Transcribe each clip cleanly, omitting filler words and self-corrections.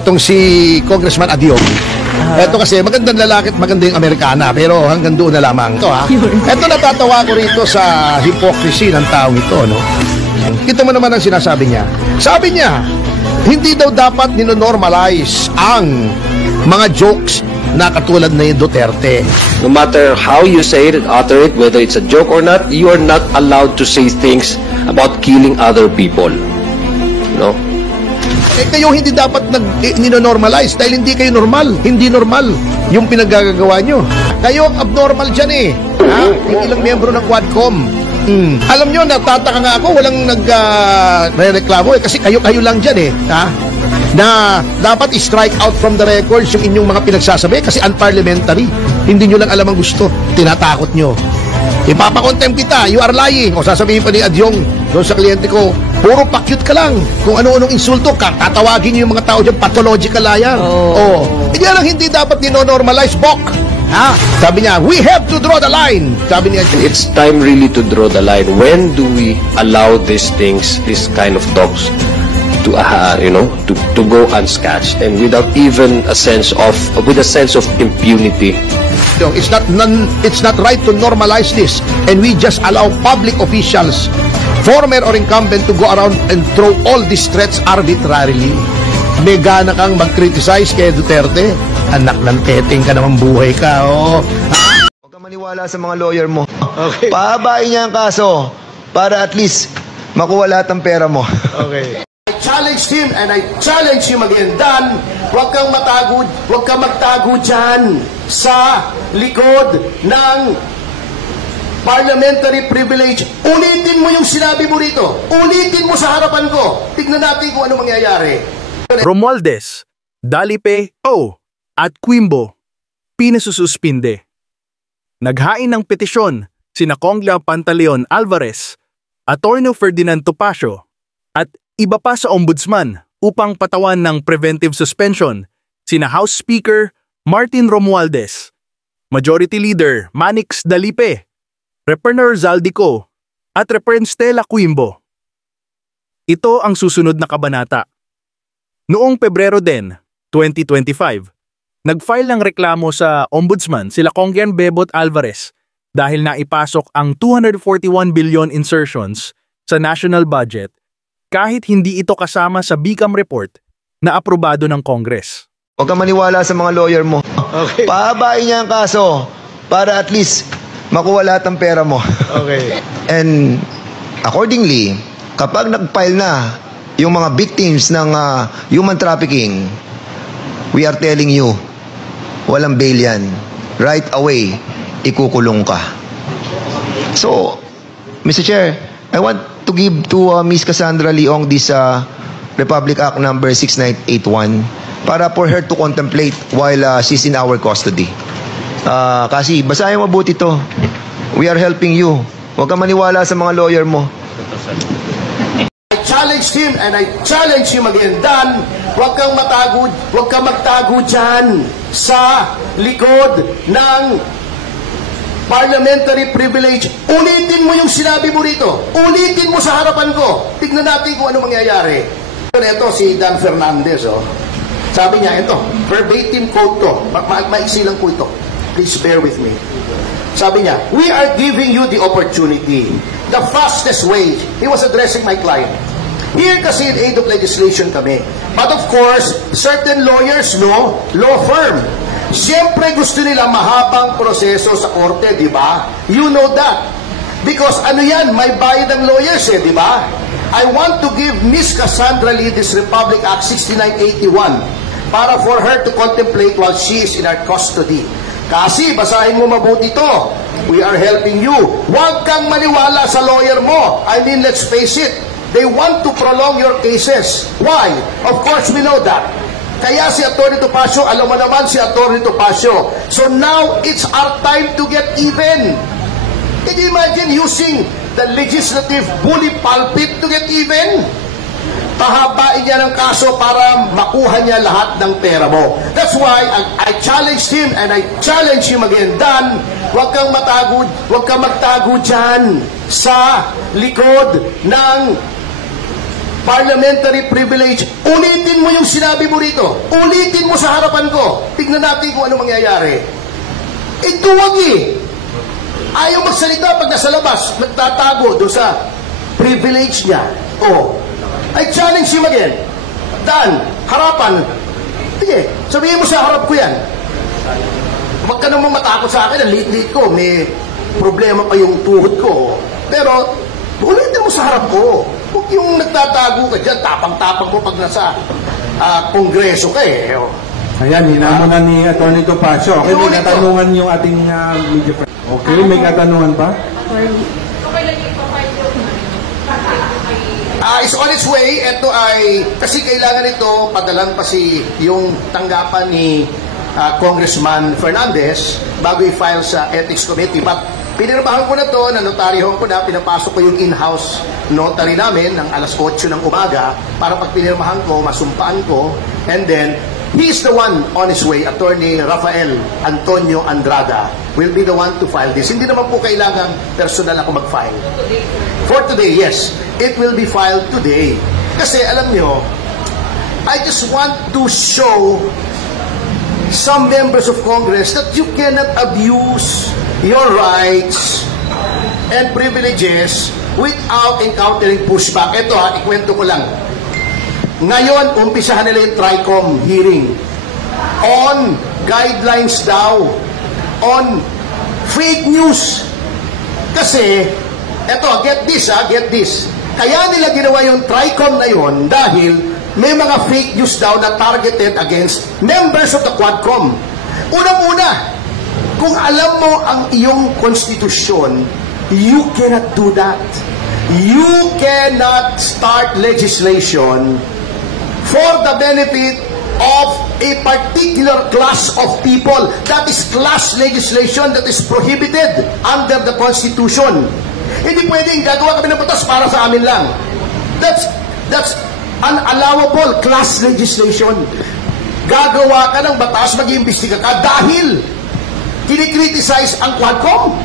Etong si Congressman Adyong. Eto kasi magandang lalaki at magandang Amerikana, pero hanggang doon na lamang. Ito ha. Eto natatawa ko rito sa hypocrisy ng taong ito, no? Kita mo naman ang sinasabi niya. Sabi niya, hindi daw dapat ninonormalize ang mga jokes na katulad na yung Duterte. No matter how you say it and utter it, whether it's a joke or not, you are not allowed to say things about killing other people. No? Eh kayo hindi dapat ninonormalize dahil hindi kayo normal. Hindi normal yung pinagagagawa nyo. Kayo abnormal dyan eh. Ha? Yung ilang miyembro ng Quadcom. Alam nyo, natataka nga ako, walang nagreklamo eh. Kasi kayo lang dyan eh. Ha? Na dapat i-strike out from the records yung inyong mga pinagsasabi kasi unparliamentary. Hindi nyo lang alam ang gusto. Tinatakot nyo. Ipapakontem kita, you are lying. O sasabihin pa ni Adyong doon sa kliyente ko, puro pa-cute ka lang. Kung ano-anong insulto ka, tatawagin nyo yung mga tao dyan, pathological yan. Hindi lang hindi dapat ninonormalize, Bok. Ha? Sabi niya, we have to draw the line. Sabi niya, it's time really to draw the line. When do we allow these things, this kind of talks, to to go unscathed and without even a sense of impunity? It's not right to normalize this, and we just allow public officials, former or incumbent, to go around and throw all these threats arbitrarily. May gana kang mag-criticize kay Duterte? Anak ng teteng ka naman, buhay ka, oh. Huwag kang maniwala sa mga lawyer mo. Okay. Pahabain niya ang kaso para at least makuha lahat ng pera mo. Okay. I challenged him and I challenge him again. Dan, huwag kang magtago dyan sa likod ng parliamentary privilege. Ulitin mo yung sinabi mo rito. Ulitin mo sa harapan ko. Tignan natin kung ano mangyayari. Romualdez, Dalipe, at Quimbo, pinasususpinde. Naghain ng petisyon sina Kongla Pantaleon Alvarez, Attorney Ferdinand Topacio, at iba pa sa ombudsman upang patawan ng preventive suspension sina House Speaker Martin Romualdez, Majority Leader Manix Dalipe, Representative Zaldico, at Representative Stella Quimbo. Ito ang susunod na kabanata. Noong Pebrero din, 2025, nag-file ng reklamo sa ombudsman sila Congyan Bebot Alvarez dahil naipasok ang 241 billion insertions sa national budget kahit hindi ito kasama sa BICAM report na aprobado ng Congress. Huwag kang maniwala sa mga lawyer mo. Okay. Pahabain niya ang kaso para at least makuha lahat ng pera mo. Okay. And accordingly, kapag nag-file na yung mga victims ng human trafficking, we are telling you, walang bail yan. Right away, ikukulong ka. So, Mr. Chair, I want to give to Ms. Cassandra Leong this Republic Act number 6981 para for her to contemplate while she's in our custody. Kasi, basahin mabuti to. We are helping you. Huwag kang maniwala sa mga lawyer mo. Challenged him and I challenge him again. Dan, huwag kang magtago dyan sa likod ng parliamentary privilege. Ulitin mo yung sinabi mo rito. Ulitin mo sa harapan ko. Tignan natin kung ano mangyayari. Ito si Dan Fernandez, sabi niya, ito, verbatim quote to. Maiksi lang po ito. Please bear with me. Sabi niya, we are giving you the opportunity. The fastest way. He was addressing my client. Here kasi in aid of legislation kami. But of course, certain lawyers, law firm. Siyempre gusto nila mahabang proseso sa korte, di ba? You know that. Because ano yan, may bayad ng lawyers di ba? I want to give Ms. Cassandra Lee this Republic Act 6981 para for her to contemplate while she is in our custody. Kasi, basahin mo mabuti to. We are helping you. Huwag kang maniwala sa lawyer mo. I mean, let's face it. They want to prolong your cases. Why? Of course, we know that. Kaya si Atty. Topacio, alam mo naman si Atty. Topacio. So now, it's our time to get even. Can you imagine using the legislative bully pulpit to get even? Pahabain niya ng kaso para makuha niya lahat ng pera mo. That's why I challenged him and I challenge him again. Dan, huwag kang magtago dyan sa likod ng parliamentary privilege. Ulitin mo yung sinabi mo rito. Ulitin mo sa harapan ko. Tignan natin kung ano mangyayari. Ito wag eh. Ayaw magsalita pag nasa labas. Nagtatago doon sa privilege niya. Oh. I challenge him again. Dan, harapan. Sige, sabihin mo sa harap ko yan. Huwag ka namang matakot sa akin. Ang liit-liit ko. May problema pa yung tuhod ko. Pero, ulitin mo sa harap ko. Huwag yung nagtatago ka dyan, tapang-tapang mo pag nasa kongreso ka eh. Ayan, hinamo na ni Atty. Topacio. Okay, may katanungan yung ating media friend. Okay, may katanungan pa? It's on its way. Ito ay, kasi kailangan ito, padalan pa yung tanggapan ni Congressman Fernandez bago i-file sa Ethics Committee. But pinirmahan ko na to, nanotaryohan ko na, pinapasok ko yung in-house notary namin ng alas 8 ng umaga para pag pinirmahan ko, masumpaan ko, and then, he is the one on his way, Attorney Rafael Antonio Andrada will be the one to file this. Hindi naman po kailangan personal ako mag-file. For today, yes. It will be filed today. Kasi alam nyo, I just want to show some members of Congress that you cannot abuse your rights and privileges without encountering pushback. Ito ikwento ko lang. Ngayon, umpisahan nila yung TRICOM hearing on guidelines daw on fake news. Kasi, eto, get this. Kaya nila ginawa yung TRICOM na yun dahil may mga fake news daw na targeted against members of the Quadcom. Unang-una, kung alam mo ang iyong konstitusyon, you cannot do that. You cannot start legislation for the benefit of a particular class of people. That is class legislation that is prohibited under the Constitution. Hindi pwedeng gagawa kami ng batas para sa amin lang. That's unallowable class legislation. Gagawa ka ng batas, mag-iimbestiga ka dahil kinikriticize ang Quadcom.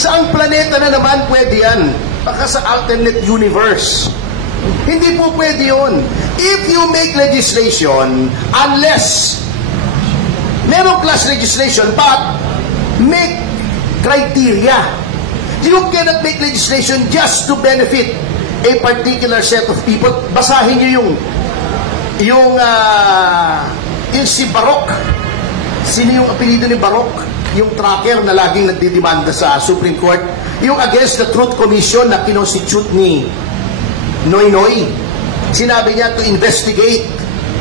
Saang planeta na naman pwede yan? Baka sa alternate universe. Hindi po pwede yun. If you make legislation, unless merong class legislation, but make criteria. You cannot make legislation just to benefit a particular set of people. Basahin nyo yung si Barok. Sino yung apelido ni Barok? Yung tracker na laging nagdidemanda sa Supreme Court. Yung against the Truth Commission na kinonstitute ni Noynoy. Sinabi niya to investigate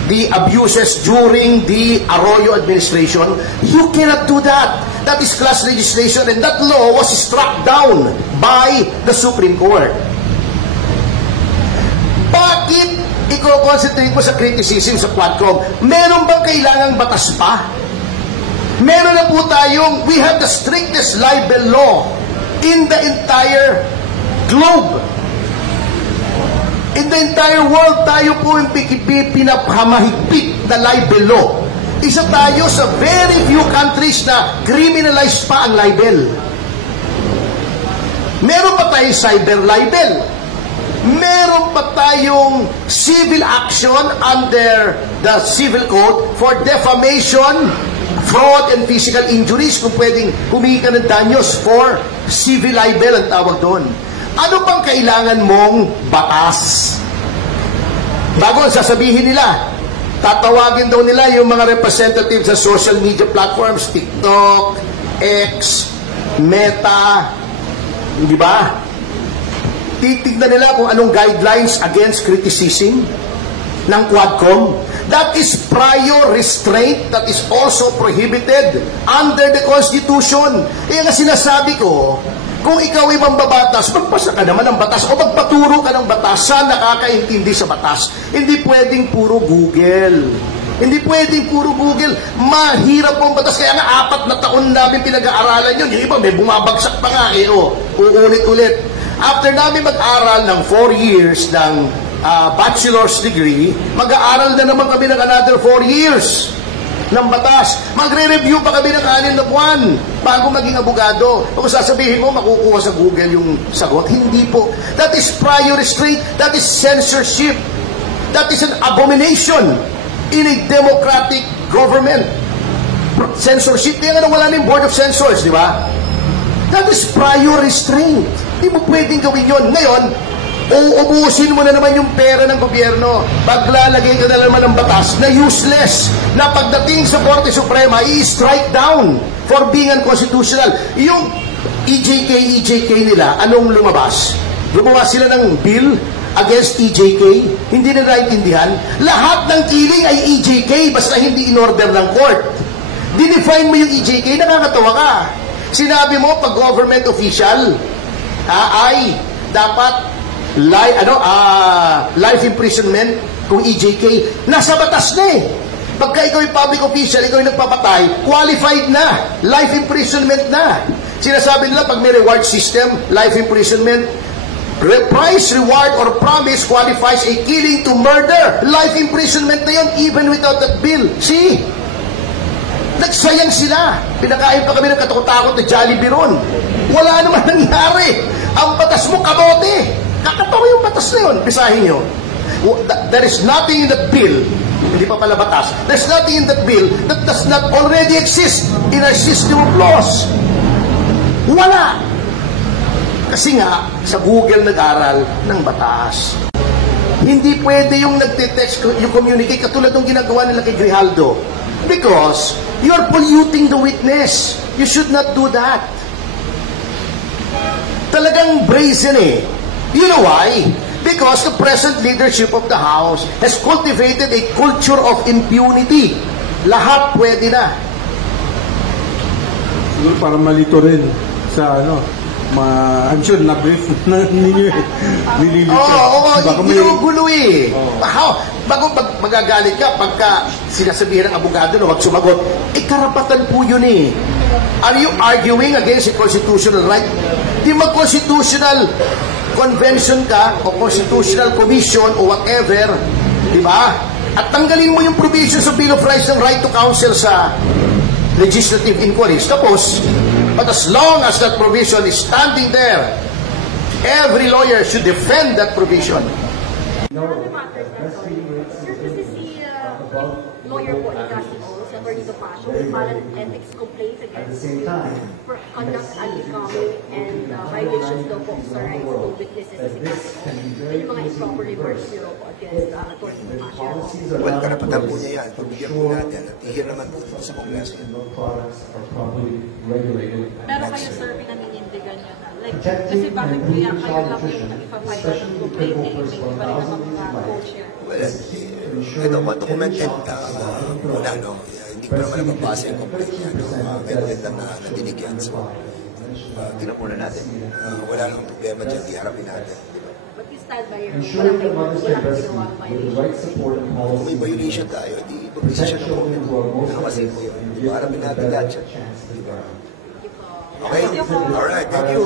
the abuses during the Arroyo administration. You cannot do that. That is class legislation, and that law was struck down by the Supreme Court. Bakit i-concentrate mo sa criticism sa Quadcom? Meron bang kailangang batas pa? Meron na po tayong, we have the strictest libel law in the entire globe. In the entire world, tayo po yung pinapamahigpit na libel law. Isa tayo sa very few countries na criminalized pa ang libel. Meron pa tayong cyber libel. Meron pa tayong civil action under the civil code for defamation, fraud, and physical injuries. Kung pwedeng humingi ka ng danyos for civil libel ang tawag doon. Ano pang kailangan mong batas? Bago ang sasabihin nila, tatawagin daw nila yung mga representatives sa social media platforms, TikTok, X, Meta, di ba? Titignan nila kung anong guidelines against criticism ng Quadcom. That is prior restraint that is also prohibited under the Constitution. Kaya nga sinasabi ko, kung ikaw ay mambabatas, magpasa ka naman ng batas o magpaturo ka ng batas sa nakakaintindi sa batas. Hindi pwedeng puro Google. Hindi pwedeng puro Google. Mahirap pong batas. Kaya nga 4 na taon namin pinag-aaralan yun. Yung iba may bumabagsak pa nga eh. Uulit-ulit. After namin mag-aral ng 4 years ng bachelor's degree, mag-aaral na naman kami ng another 4 years. ng batas. Magre-review pa kami ng 6 na buwan bago maging abogado. Kung sasabihin mo, makukuha sa Google yung sagot. Hindi po. That is prior restraint. That is censorship. That is an abomination in a democratic government. Censorship, kaya nga wala na yung Board of Censors, di ba? That is prior restraint. Hindi mo pwedeng gawin yun. Ngayon, uubusin mo na naman yung pera ng gobyerno. Paglalagay ka na naman ng batas na useless, na pagdating sa Korte Suprema, i-strike down for being unconstitutional. Yung EJK nila, anong lumabas? Lumabas sila ng bill against EJK, hindi na naintindihan. Lahat ng killing ay EJK, basta hindi in-order ng court. Dinefine mo yung EJK, nakakatawa ka. Sinabi mo, pag government official, ay dapat life imprisonment kung EJK. Nasa batas na eh. Pagka ikaw yung public official, ikaw yung nagpapatay, qualified na. Life imprisonment na. Sinasabi nila, pag may reward system, life imprisonment, price, reward, or promise qualifies a killing to murder. Life imprisonment na yun, even without that bill. See? Nagsayang sila. Pinakain pa kami ng katakot-takot na Jollibee ron. Wala naman nangyari. Ang batas mo, kamote. Kakatawa yung batas na yun. Pisahin nyo. There is nothing in that bill. Hindi pa pala batas. There's nothing in that bill that does not already exist in our system of laws. Wala. Kasi nga, sa Google nag-aral ng batas. Hindi pwede yung nagte-text, yung communicate, katulad ng ginagawa nila kay Grijaldo. Because you're polluting the witness. You should not do that. Talagang brazen eh. You know why? Because the present leadership of the House has cultivated a culture of impunity. Lahat pwede na. Siguro para malito rin sa I'm sure na-brief na ninyo eh. Nililito. Ginugulo eh. Bago magagalit ka, pagka sinasabihin ng abogado na wag sumagot, karapatan po yun eh. Are you arguing against a constitutional right? Di mag-constitutional convention ka, o constitutional commission, o whatever, di ba? At tanggalin mo yung provision sa Bill of Rights ng right to counsel sa legislative inquiries. Tapos, but as long as that provision is standing there, every lawyer should defend that provision. Sir, kasi si lawyer po ni Cassie Ols, Attorney Topacio, filed an ethics complaint against for conduct unbecoming and violations daw po sa rights of witnesses as example. Yung mga improper remarks niyo po against Attorney Topacio. Well, karapatan po niya yan. Pabigyan po natin at ihir naman po dito sa Kongreso. Pero kayo, sir, pinaninindigan niyo na. Like, kasi bakit kayo lang yung nag-file ng complaint eh, may pa rin naman mga co-chair. Well, ito po, documented muna, no? Hindi ko naman nababasa yung complaint niya, no? Ngayon lang na nadinig yan. So, tingnan muna natin. Wala namang problema dyan, iharapin natin. But you stand by your walang ginawa violation. Kung may violation tayo, di ipaprisa siya ng comment. Nakamasin po yun. Iharapin natin lahat siya. Okay? Alright, thank you.